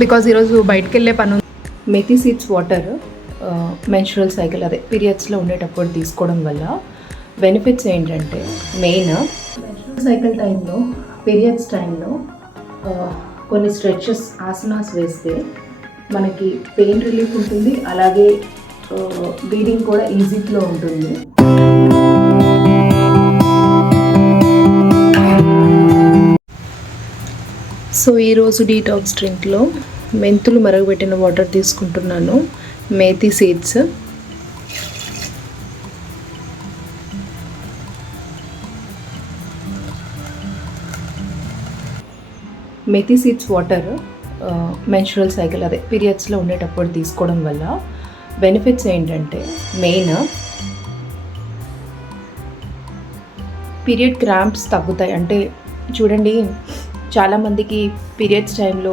Because ఈరోజు బయటకు వెళ్ళే పని ఉంది. Methi seeds water menstrual cycle అదే పీరియడ్స్లో ఉండేటప్పుడు తీసుకోవడం వల్ల బెనిఫిట్స్ ఏంటంటే మెయిన్ మెన్స్ట్రువల్ సైకిల్ టైంలో పీరియడ్స్ టైంలో కొన్ని స్ట్రెచెస్ ఆసనాస్ వేస్తే మనకి పెయిన్ రిలీఫ్ ఉంటుంది, అలాగే బ్లీడింగ్ కూడా ఈజీ ఫ్లో ఉంటుంది. సో ఈరోజు డీటాక్స్ డ్రింక్లో మెంతులు మరగబెట్టిన వాటర్ తీసుకుంటున్నాను. Methi seeds, methi seeds water menstrual cycle అదే పీరియడ్స్లో ఉండేటప్పుడు తీసుకోవడం వల్ల బెనిఫిట్స్ ఏంటంటే మెయిన్ పీరియడ్ క్రాంప్స్ తగ్గుతాయి. అంటే చూడండి, చాలామందికి పీరియడ్స్ టైంలో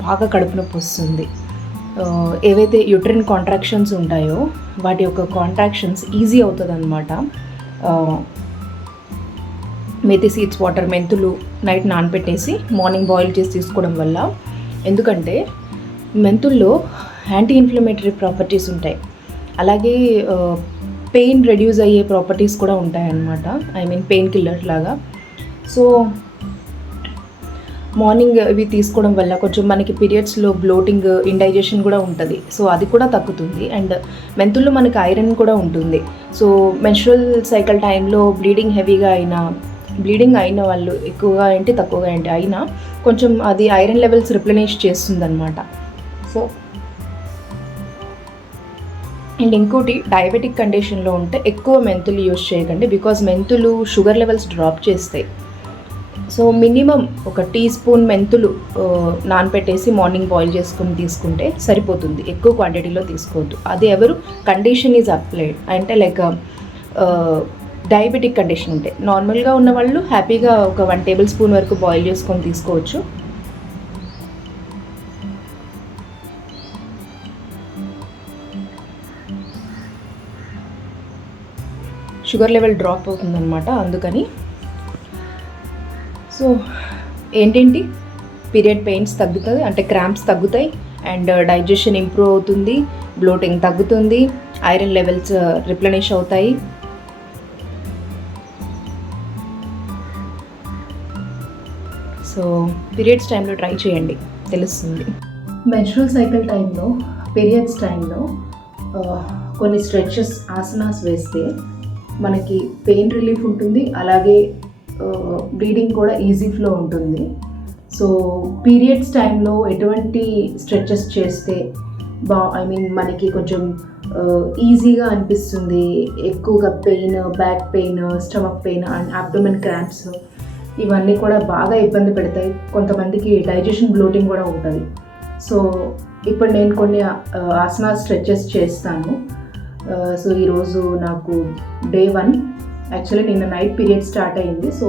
బాగా కడుపు నొప్పి వస్తుంది. ఏవైతే యూట్రిన్ కాంట్రాక్షన్స్ ఉంటాయో వాటి యొక్క కాంట్రాక్షన్స్ ఈజీ అవుతుంది అన్నమాట. మెథీ సీడ్స్ వాటర్ మెంతులు నైట్ నానబెట్టేసి మార్నింగ్ బాయిల్ చేసి తీసుకోవడం వల్ల, ఎందుకంటే మెంతుల్లో యాంటీ ఇన్ఫ్లమేటరీ ప్రాపర్టీస్ ఉంటాయి, అలాగే పెయిన్ రెడ్యూస్ అయ్యే ప్రాపర్టీస్ కూడా ఉంటాయి అన్నమాట. ఐ మీన్ పెయిన్ కిల్లర్ లాగా. సో మార్నింగ్ ఇవి తీసుకోవడం వల్ల కొంచెం మనకి పీరియడ్స్లో బ్లోటింగ్, ఇండైజెషన్ కూడా ఉంటుంది. సో అది కూడా తగ్గుతుంది. అండ్ మెంతుల్లో మనకి ఐరన్ కూడా ఉంటుంది. సో మెన్స్ట్రువల్ సైకిల్ టైంలో బ్లీడింగ్ అయిన వాళ్ళు ఎక్కువగా ఏంటి తక్కువగా ఏంటి అయినా కొంచెం అది ఐరన్ లెవెల్స్ రిప్లెనిష్ చేస్తుంది అనమాట. సో అండ్ ఇంకోటి, డయాబెటిక్ కండిషన్లో ఉంటే ఎక్కువ మెంతులు యూజ్ చేయకండి, బికాజ్ మెంతులు షుగర్ లెవెల్స్ డ్రాప్ చేస్తాయి. సో మినిమం ఒక టీ స్పూన్ మెంతులు నానపెట్టేసి మార్నింగ్ బాయిల్ చేసుకుని తీసుకుంటే సరిపోతుంది. ఎక్కువ క్వాంటిటీలో తీసుకోవద్దు. అది ఎవరు కండిషన్ ఈజ్ అప్లైడ్ అంటే లైక్ డయాబెటిక్ కండిషన్ ఉంటే, నార్మల్గా ఉన్న వాళ్ళు హ్యాపీగా ఒక 1 టేబుల్ స్పూన్ వరకు బాయిల్ చేసుకొని తీసుకోవచ్చు. షుగర్ లెవెల్ డ్రాప్ అవుతుందన్నమాట, అందుకని. సో ఏంటేంటి, పీరియడ్ పెయిన్స్ తగ్గుతుంది, అంటే క్రాంప్స్ తగ్గుతాయి, అండ్ డైజెషన్ ఇంప్రూవ్ అవుతుంది, బ్లోటింగ్ తగ్గుతుంది, ఐరన్ లెవెల్స్ రిప్లెనిష్ అవుతాయి. సో పీరియడ్స్ టైంలో ట్రై చేయండి, తెలుస్తుంది. మెన్స్ట్రువల్ సైకిల్ టైంలో పీరియడ్స్ టైంలో కొన్ని స్ట్రెచెస్ ఆసనాస్ వేస్తే మనకి పెయిన్ రిలీఫ్ ఉంటుంది, అలాగే బ్లీడింగ్ కూడా ఈజీ ఫ్లో ఉంటుంది. సో పీరియడ్స్ టైంలో ఎటువంటి స్ట్రెచెస్ చేస్తే మనకి కొంచెం ఈజీగా అనిపిస్తుంది. ఎక్కువగా pain, back pain, stomach pain and abdomen cramps ఇవన్నీ కూడా బాగా ఇబ్బంది పెడతాయి. కొంతమందికి డైజెషన్ బ్లోటింగ్ కూడా ఉంటుంది. సో ఇప్పుడు నేను కొన్ని ఆసనా స్ట్రెచెస్ చేస్తాను. సో ఈరోజు నాకు డే 1, యాక్చువల్లీ నిన్న నైట్ పీరియడ్ స్టార్ట్ అయింది. So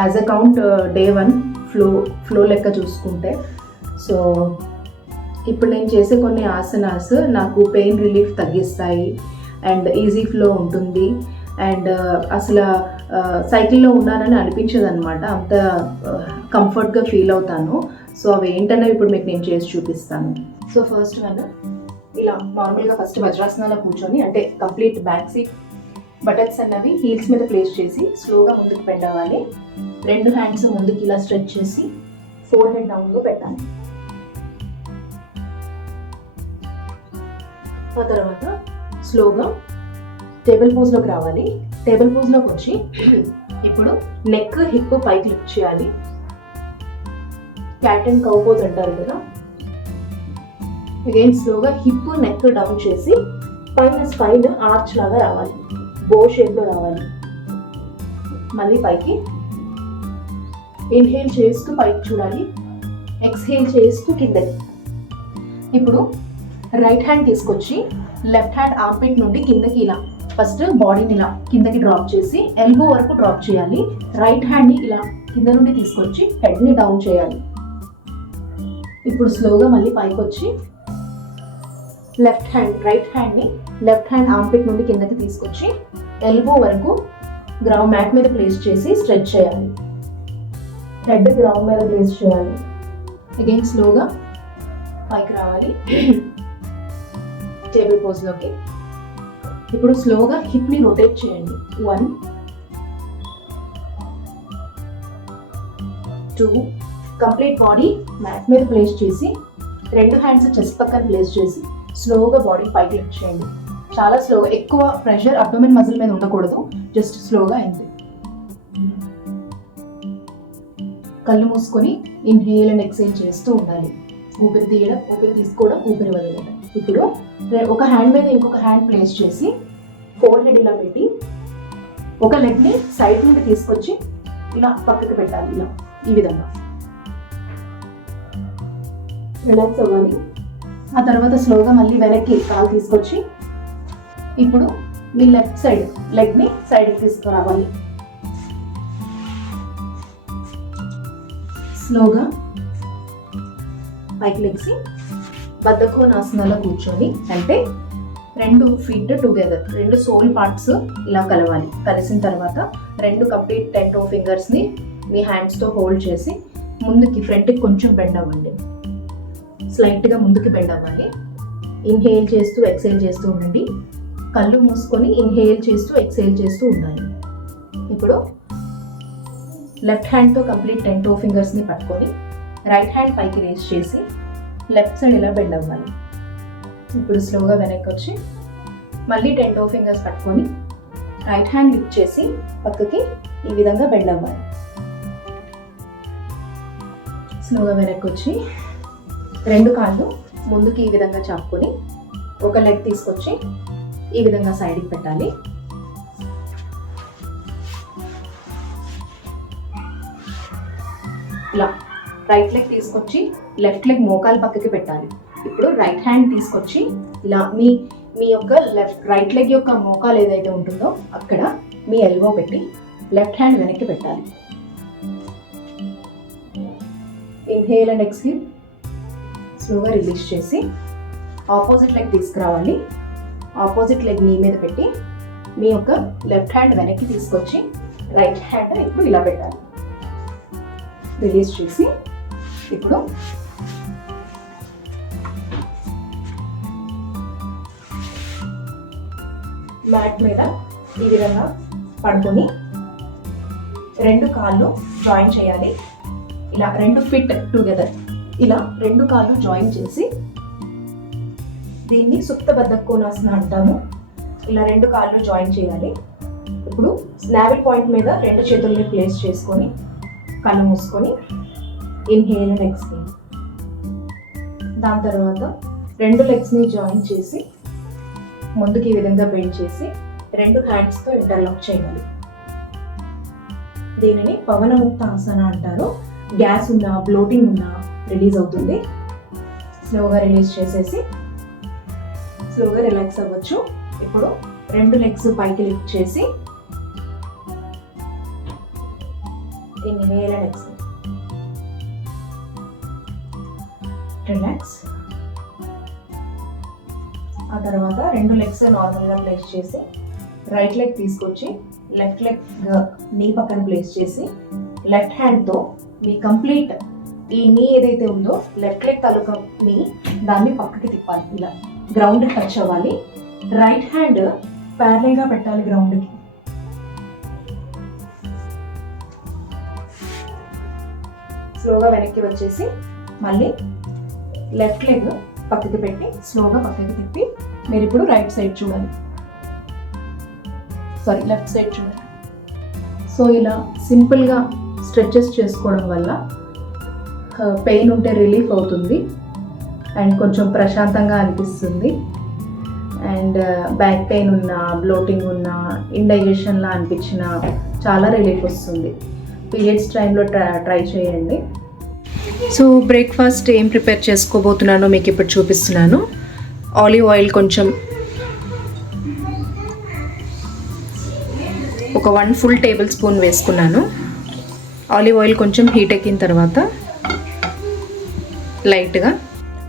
as a count day 1 flow లెక్క చూసుకుంటే, సో ఇప్పుడు నేను చేసే కొన్ని ఆసనాస్ నాకు పెయిన్ రిలీఫ్ తగ్గిస్తాయి అండ్ ఈజీ ఫ్లో ఉంటుంది. అండ్ అసలు సైకిల్లో ఉన్నానని అనిపించదు అనమాట, అంత కంఫర్ట్గా ఫీల్ అవుతాను. సో అవి ఏంటనేవి ఇప్పుడు మీకు నేను చేసి చూపిస్తాను. సో ఫస్ట్ వన్, ఇలా నార్మల్గా ఫస్ట్ వజ్రాసనాలో కూర్చొని, అంటే కంప్లీట్ బ్యాక్ సీట్ బటన్స్ అన్నవి హీల్స్ మీద ప్లేస్ చేసి స్లోగా ముందుకు పెట్టాలి. 2 హ్యాండ్స్ ముందుకు ఇలా స్ట్రెచ్ చేసి ఫోర్ హెడ్ డౌన్లో పెట్టాలి. ఆ తర్వాత స్లోగా టేబుల్ పోజ్లోకి రావాలి. టేబుల్ పోజ్లోకి వచ్చి ఇప్పుడు నెక్, హిప్ పైకి లిఫ్ట్ చేయాలి. క్యాట్ అండ్ కౌ పోజ్ అంటారు కదా. అగైన్ స్లోగా హిప్, నెక్ డౌన్ చేసి పైన స్పైన్ ఆర్చ్ లాగా రావాలి, బో షేప్లో రావాలి. మళ్ళీ పైకి ఇన్హేల్ చేస్తూ పైకి చూడాలి, ఎక్స్హేల్ చేస్తూ కిందకి. ఇప్పుడు రైట్ హ్యాండ్ తీసుకొచ్చి లెఫ్ట్ హ్యాండ్ ఆర్మ్పిట్ నుండి కిందకి ఇలా ఫస్ట్ బాడీని ఇలా కిందకి డ్రాప్ చేసి ఎల్బో వరకు డ్రాప్ చేయాలి. రైట్ హ్యాండ్ని ఇలా కింద నుండి తీసుకొచ్చి హెడ్ని డౌన్ చేయాలి. ఇప్పుడు స్లోగా మళ్ళీ పైకి వచ్చి రైట్ హ్యాండ్ని లెఫ్ట్ హ్యాండ్ ఆర్మ్పిట్ నుండి కిందకి తీసుకొచ్చి ఎల్బో వరకు గ్రౌండ్ మ్యాట్ మీద ప్లేస్ చేసి స్ట్రెచ్ చేయాలి. హెడ్ గ్రౌండ్ మీద ప్లేస్ చేయాలి. అగైన్ స్లోగా పైకి రావాలి టేబుల్ పోజ్లోకి. ఇప్పుడు స్లోగా హిప్ని రొటేట్ చేయండి. 1 2 కంప్లీట్ బాడీ మ్యాట్ మీద ప్లేస్ చేసి 2 హ్యాండ్స్ చెస్ట్ పక్కన ప్లేస్ చేసి స్లోగా బాడీ పైకి లిఫ్ట్ చేయండి. చాలా స్లోగా, ఎక్కువ ప్రెషర్ అబ్డోమెన్ మజిల్ మీద ఉండకూడదు, జస్ట్ స్లోగా అయింది. కళ్ళు మూసుకొని ఇన్హేల్ అండ్ ఎక్సేల్ చేస్తూ ఉండాలి. ఊపిరి తీయడం, ఊపిరి తీసుకోవడం, ఊపిరి వదిలేయడం. ఇప్పుడు ఒక హ్యాండ్ మీద ఇంకొక హ్యాండ్ ప్లేస్ చేసి ఫోర్ హెడ్ ఇలా పెట్టి ఒక లెగ్ని సైడ్ నుండి తీసుకొచ్చి ఇలా పక్కకి పెట్టాలి. ఇలా ఈ విధంగా రిలాక్స్ అవ్వాలి. ఆ తర్వాత స్లోగా మళ్ళీ వెనక్కి కాలు తీసుకొచ్చి ఇప్పుడు మీ లెఫ్ట్ సైడ్ లెగ్ని సైడ్కి తీసుకురావాలి. స్లోగా పైకి లెగ్సి బద్ధకోనాసనాలో కూర్చొని, అంటే 2 ఫీట్ టుగెదర్, 2 సోల్ పార్ట్స్ ఇలా కలవాలి. కలిసిన తర్వాత 2 కంప్లీట్ 10 టో ఫింగర్స్ని మీ హ్యాండ్స్తో హోల్డ్ చేసి ముందుకి ఫ్రంట్కి కొంచెం బెండ్ అవ్వండి. స్లైట్గా ముందుకి బెండ్ అవ్వాలి. ఇన్హేల్ చేస్తూ ఎక్సేల్ చేస్తూ ఉండండి. కళ్ళు మూసుకొని ఇన్హేల్ చేస్తూ ఎక్సేల్ చేస్తూ ఉండాలి. ఇప్పుడు లెఫ్ట్ హ్యాండ్తో కంప్లీట్ 10 టో ఫింగర్స్ని పట్టుకొని రైట్ హ్యాండ్ పైకి రేస్ చేసి లెఫ్ట్ సైడ్ ఇలా బెండ్ అవ్వాలి. ఇప్పుడు స్లోగా వెనక్కి వచ్చి మళ్ళీ 10 టో ఫింగర్స్ పట్టుకొని రైట్ హ్యాండ్ లిఫ్ట్ చేసి పక్కకి ఈ విధంగా బెండ్ అవ్వాలి. స్లోగా వెనక్కి వచ్చి 2 కాళ్ళు ముందుకి ఈ విధంగా చాపుకొని ఒక లెగ్ తీసుకొచ్చి ఈ విధంగా సైడ్కి పెట్టాలి. ఇలా రైట్ లెగ్ తీసుకొచ్చి లెఫ్ట్ లెగ్ మోకాలు పక్కకి పెట్టాలి. ఇప్పుడు రైట్ హ్యాండ్ తీసుకొచ్చి ఇలా మీ యొక్క రైట్ లెగ్ యొక్క మోకాలు ఏదైతే ఉంటుందో అక్కడ మీ ఎల్బో పెట్టి లెఫ్ట్ హ్యాండ్ వెనక్కి పెట్టాలి. Inhale and exhale. స్లోగా రిలీజ్ చేసి ఆపోజిట్ లెగ్ తీసుకురావాలి. ఆపోజిట్ లెగ్ నీ మీద పెట్టి మీ యొక్క లెఫ్ట్ హ్యాండ్ వెనక్కి తీసుకొచ్చి రైట్ హ్యాండ్ ఇప్పుడు ఇలా పెట్టాలి. రిలీజ్ చేసి ఇప్పుడు మ్యాట్ మీద ఈ విధంగా పడుకొని 2 కాళ్ళు జాయిన్ చేయాలి. ఇలా 2 ఫీట్ టుగెదర్ ఇలా 2 కాళ్ళు జాయిన్ చేసి దీన్ని సుప్త బద్ధకోనాసన అంటాము. ఇలా 2 కాళ్ళు జాయిన్ చేయాలి. ఇప్పుడు నావెల్ పాయింట్ మీద 2 చేతుల్ని ప్లేస్ చేసుకొని కళ్ళు మూసుకొని ఇన్హేల్ అండ్ ఎక్స్హేల్. దాని తర్వాత 2 లెగ్స్ని జాయిన్ చేసి ముందుకు ఈ విధంగా బెండ్ చేసి 2 హ్యాండ్స్తో ఇంటర్లాక్ చేయాలి. దీనిని పవనముక్త ఆసన అంటారు. గ్యాస్ ఉన్నా, బ్లోటింగ్ ఉన్నా రిలీజ్ అవుతుంది. స్లోగా రిలీజ్ చేసేసి స్లోగా రిలాక్స్ అవ్వచ్చు. ఇప్పుడు 2 లెగ్స్ పైకి లిఫ్ట్ చేసి ఇన్హేల్ అండ్ ఎక్స్హేల్. రిలాక్స్. ఆ తర్వాత 2 లెగ్స్ నార్మల్గా ప్లేస్ చేసి రైట్ లెగ్ తీసుకొచ్చి లెఫ్ట్ లెగ్ నీ పక్కన ప్లేస్ చేసి లెఫ్ట్ హ్యాండ్తో మీ కంప్లీట్ ఈ నీ ఏదైతే ఉందో లెఫ్ట్ లెగ్ తాలూకా నీ దాన్ని పక్కకి తిప్పాలి. ఇలా గ్రౌండ్ టచ్ అవ్వాలి. రైట్ హ్యాండ్ ప్యారలల్గా పెట్టాలి గ్రౌండ్కి. స్లోగా వెనక్కి వచ్చేసి మళ్ళీ లెఫ్ట్ లెగ్ పక్కకి పెట్టి స్లోగా పక్కకి తిప్పి మీరు ఇప్పుడు రైట్ సైడ్ చూడాలి, లెఫ్ట్ సైడ్ చూడాలి. సో ఇలా సింపుల్గా స్ట్రెచెస్ చేసుకోవడం వల్ల పెయిన్ ఉంటే రిలీఫ్ అవుతుంది అండ్ కొంచెం ప్రశాంతంగా అనిపిస్తుంది. అండ్ బ్యాక్ పెయిన్ ఉన్నా, బ్లోటింగ్ ఉన్నా, ఇండైజెషన్లా అనిపించినా చాలా రిలీఫ్ వస్తుంది. పీరియడ్స్ టైంలో ట్రై చేయండి. సో బ్రేక్ఫాస్ట్ ఏం ప్రిపేర్ చేసుకోబోతున్నానో మీకు ఇప్పుడు చూపిస్తున్నాను. ఆలివ్ ఆయిల్ కొంచెం ఒక 1 ఫుల్ టేబుల్ స్పూన్ వేసుకున్నాను. ఆలివ్ ఆయిల్ కొంచెం హీట్ ఎక్కిన తర్వాత లైట్గా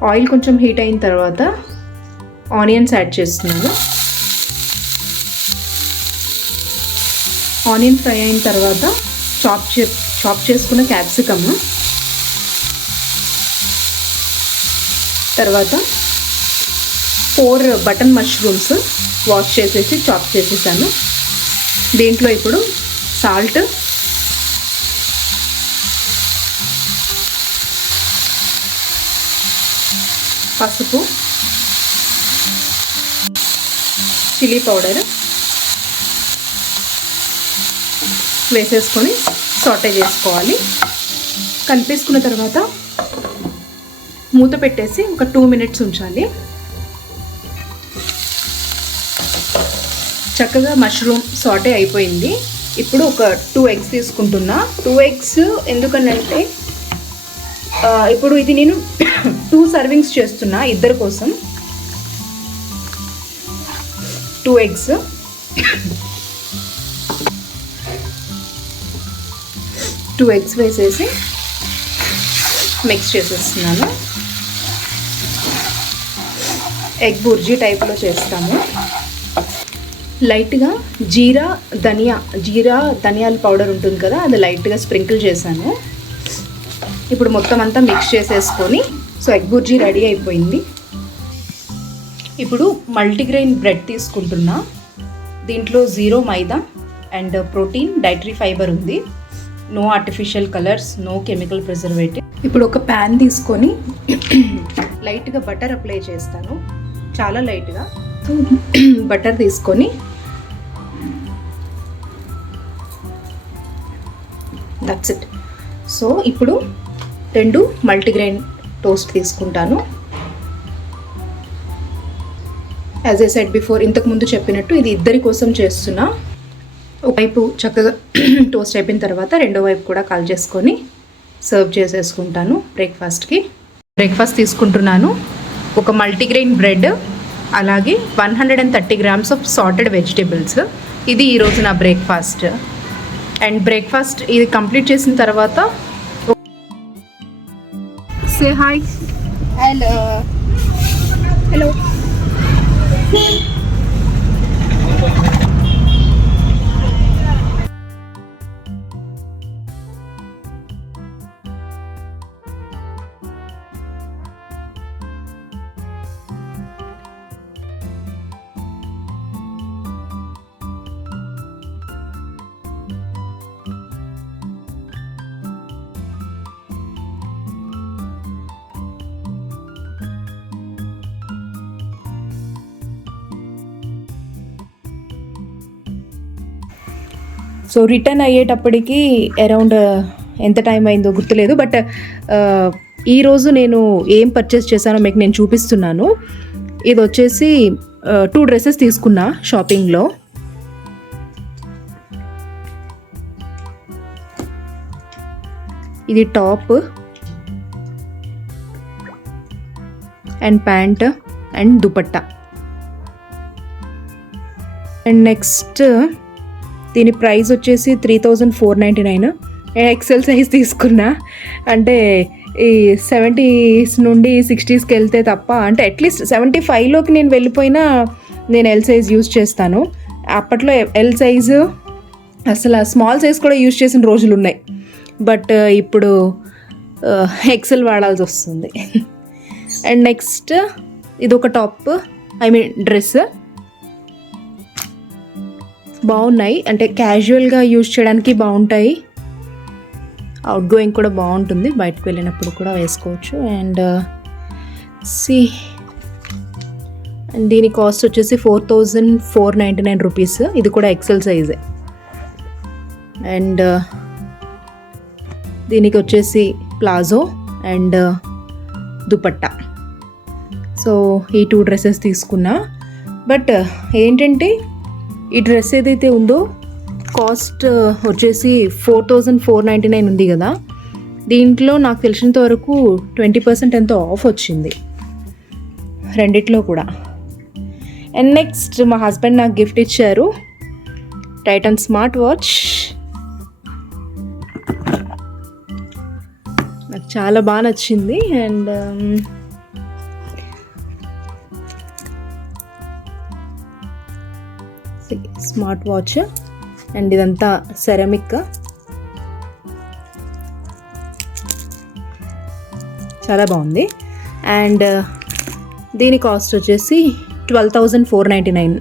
ఆయిల్ కొంచెం హీట్ అయిన తర్వాత ఆనియన్స్ యాడ్ చేస్తున్నాను. ఆనియన్ ఫ్రై అయిన తర్వాత చాప్ చేసుకున్న క్యాప్సికమ్, తర్వాత 4 బటన్ మష్రూమ్స్ వాష్ చేసేసి చాప్ చేసేసాను. దీంట్లో ఇప్పుడు సాల్ట్, పసుపు, చిల్లీ పౌడర్ వేసేసుకొని సాటే చేసుకోవాలి. కలిపేసుకున్న తర్వాత మూత పెట్టేసి ఒక 2 మినిట్స్ ఉంచాలి. చక్కగా మష్రూమ్ సాటే అయిపోయింది. ఇప్పుడు ఒక 2 ఎగ్స్ తీసుకుంటున్నా. 2 ఎగ్స్ ఎందుకనంటే ఇప్పుడు ఇది నేను 2 సర్వింగ్స్ చేస్తున్నా ఇద్దరి కోసం. 2 ఎగ్స్, 2 ఎగ్స్ వేసేసి మిక్స్ చేసేస్తున్నాను. ఎగ్ బుర్జీ టైప్లో చేస్తాము. లైట్గా జీరా ధనియాల పౌడర్ ఉంటుంది కదా, అది లైట్గా స్ప్రింకిల్ చేశాను. ఇప్పుడు మొత్తం అంతా మిక్స్ చేసేసుకొని సో ఎగ్ బుర్జీ రెడీ అయిపోయింది. ఇప్పుడు మల్టీగ్రెయిన్ బ్రెడ్ తీసుకుంటున్నా. దీంట్లో 0 maida and protein, dietary fibre ఉంది. No artificial colours, no chemical preservative. ఇప్పుడు ఒక ప్యాన్ తీసుకొని లైట్గా బటర్ అప్లై చేస్తాను, చాలా లైట్గా. బటర్ తీసుకొని దట్స్ ఇట్. సో ఇప్పుడు 2 మల్టీగ్రెయిన్ టోస్ట్ తీసుకుంటాను. యాజ్ ఐ సెడ్ బిఫోర్, ఇంతకుముందు చెప్పినట్టు ఇది ఇద్దరి కోసం చేస్తున్నా. ఒకవైపు చక్కగా టోస్ట్ అయిపోయిన తర్వాత రెండో వైపు కూడా కాల్ చేసుకొని సర్వ్ చేసేసుకుంటాను బ్రేక్ఫాస్ట్కి. బ్రేక్ఫాస్ట్ తీసుకుంటున్నాను. ఒక మల్టీగ్రెయిన్ బ్రెడ్, అలాగే 130 grams ఆఫ్ సాటెడ్ వెజిటేబుల్స్. ఇది ఈరోజు నా బ్రేక్ఫాస్ట్. అండ్ బ్రేక్ఫాస్ట్ ఇది కంప్లీట్ చేసిన తర్వాత say hi. Hello. Hello. So return అయ్యేటప్పటికి అరౌండ్ ఎంత టైం అయిందో గుర్తులేదు. బట్ ఈరోజు నేను ఏం పర్చేస్ చేశానో మీకు నేను చూపిస్తున్నాను. ఇది వచ్చేసి 2 డ్రెస్సెస్ తీసుకున్నా షాపింగ్లో. ఇది top and pant and dupatta. And next దీని ప్రైస్ వచ్చేసి 3499. నేను ఎక్సెల్ సైజ్ తీసుకున్నా. అంటే ఈ 70s నుండి 60sకి వెళ్తే తప్ప, అంటే అట్లీస్ట్ 75లోకి నేను వెళ్ళిపోయినా నేను ఎల్ సైజ్ యూజ్ చేస్తాను. అప్పట్లో ఎల్ సైజు అసలు స్మాల్ సైజ్ కూడా యూజ్ చేసిన రోజులు ఉన్నాయి. బట్ ఇప్పుడు ఎక్సెల్ వాడాల్సి వస్తుంది. అండ్ నెక్స్ట్ ఇది ఒక టాప్, డ్రెస్. బాగున్నాయి, అంటే క్యాజువల్గా యూజ్ చేయడానికి బాగుంటాయి. అవుట్ గోయింగ్ కూడా బాగుంటుంది, బయటకు వెళ్ళినప్పుడు కూడా వేసుకోవచ్చు. అండ్ దీని కాస్ట్ వచ్చేసి 4499 రూపీస్. ఇది కూడా ఎక్సెల్ సైజే. అండ్ దీనికి వచ్చేసి ప్లాజో అండ్ దుపట్టా. సో ఈ 2 డ్రెస్సెస్ తీసుకున్నా. బట్ ఏంటంటే ఈ డ్రెస్ ఏదైతే ఉందో కాస్ట్ వచ్చేసి 4499 ఉంది కదా, దీంట్లో నాకు తెలిసినంత వరకు 20% ఎంతో ఆఫ్ వచ్చింది రెండిట్లో కూడా. అండ్ నెక్స్ట్ మా హస్బెండ్ నాకు గిఫ్ట్ ఇచ్చారు టైటన్ స్మార్ట్ వాచ్. నాకు చాలా బాగా నచ్చింది. And smart watch. అండ్ ఇదంతా సెరామిక్, చాలా బాగుంది. అండ్ దీని కాస్ట్ వచ్చేసి 12,499.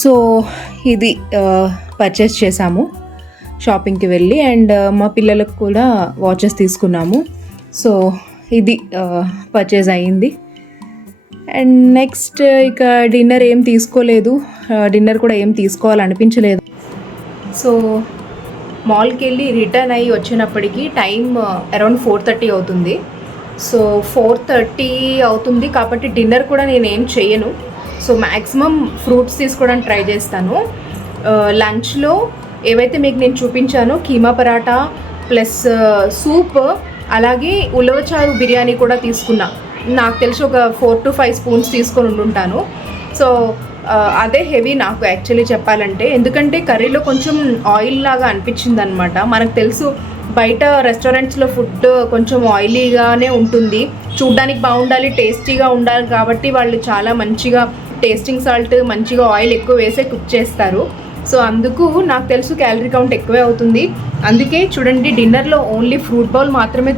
సో ఇది పర్చేస్ చేసాము షాపింగ్కి వెళ్ళి, అండ్ మా పిల్లలకు కూడా వాచెస్ తీసుకున్నాము. సో ఇది పర్చేస్ అయ్యింది. అండ్ నెక్స్ట్ ఇక డిన్నర్ ఏం తీసుకోలేదు, డిన్నర్ కూడా ఏం తీసుకోవాలనిపించలేదు. సో మాల్కి వెళ్ళి రిటర్న్ అయ్యి వచ్చినప్పటికీ టైం అరౌండ్ 4:30 అవుతుంది. సో 4:30 అవుతుంది కాబట్టి డిన్నర్ కూడా నేను ఏం చేయను. సో మ్యాక్సిమం ఫ్రూట్స్ తీసుకోవడానికి ట్రై చేస్తాను. లంచ్లో ఏవైతే మీకు నేను చూపించానో కీమా పరాటా ప్లస్ సూప్, అలాగే ఉలవచారు బిర్యానీ కూడా తీసుకున్నా. నాకు తెలిసి ఒక 4 to 5 స్పూన్స్ తీసుకొని ఉండుంటాను. సో అదే హెవీ నాకు యాక్చువల్లీ చెప్పాలంటే, ఎందుకంటే కర్రీలో కొంచెం ఆయిల్ లాగా అనిపించింది అనమాట. మనకు తెలుసు బయట రెస్టారెంట్స్లో ఫుడ్ కొంచెం ఆయిలీగానే ఉంటుంది, చూడ్డానికి బాగుండాలి, టేస్టీగా ఉండాలి కాబట్టి వాళ్ళు చాలా మంచిగా టేస్టింగ్ సాల్ట్ మంచిగా ఆయిల్ ఎక్కువ వేసే కుక్ చేస్తారు. సో అందుకు నాకు తెలుసు క్యాలరీ కౌంట్ ఎక్కువే అవుతుంది. అందుకే చూడండి డిన్నర్లో ఓన్లీ ఫ్రూట్ బౌల్ మాత్రమే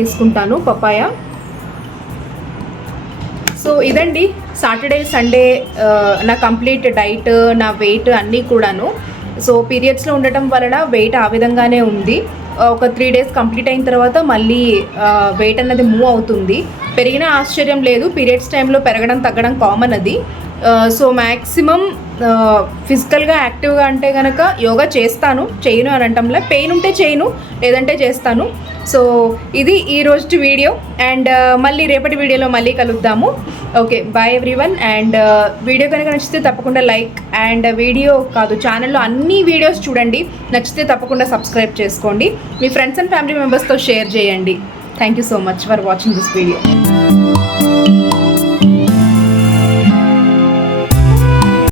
తీసుకుంటాను, పపాయ. సో ఇదండి సాటర్డే సండే నా కంప్లీట్ డైట్, నా వెయిట్ అన్నీ కూడాను. సో పీరియడ్స్లో ఉండటం వలన వెయిట్ ఆ విధంగానే ఉంది. ఒక 3 days కంప్లీట్ అయిన తర్వాత మళ్ళీ వెయిట్ అన్నది మూవ్ అవుతుంది. పెరిగినా ఆశ్చర్యం లేదు, పీరియడ్స్ టైంలో పెరగడం తగ్గడం కామన్ అది. సో మ్యాక్సిమం ఫిజికల్గా యాక్టివ్గా అంటే కనుక యోగా చేస్తాను, చేయను అని అంటంలా, పెయిన్ ఉంటే చేయను, లేదంటే చేస్తాను. సో ఇది ఈ రోజు వీడియో, అండ్ మళ్ళీ రేపటి వీడియోలో మళ్ళీ కలుద్దాము. Okay, bye everyone. And video కనుక నచ్చితే తప్పకుండా లైక్, అండ్ ఛానల్లో అన్ని వీడియోస్ చూడండి, నచ్చితే తప్పకుండా సబ్స్క్రైబ్ చేసుకోండి, మీ ఫ్రెండ్స్ అండ్ ఫ్యామిలీ మెంబర్స్తో షేర్ చేయండి. Thank you so much for watching this video.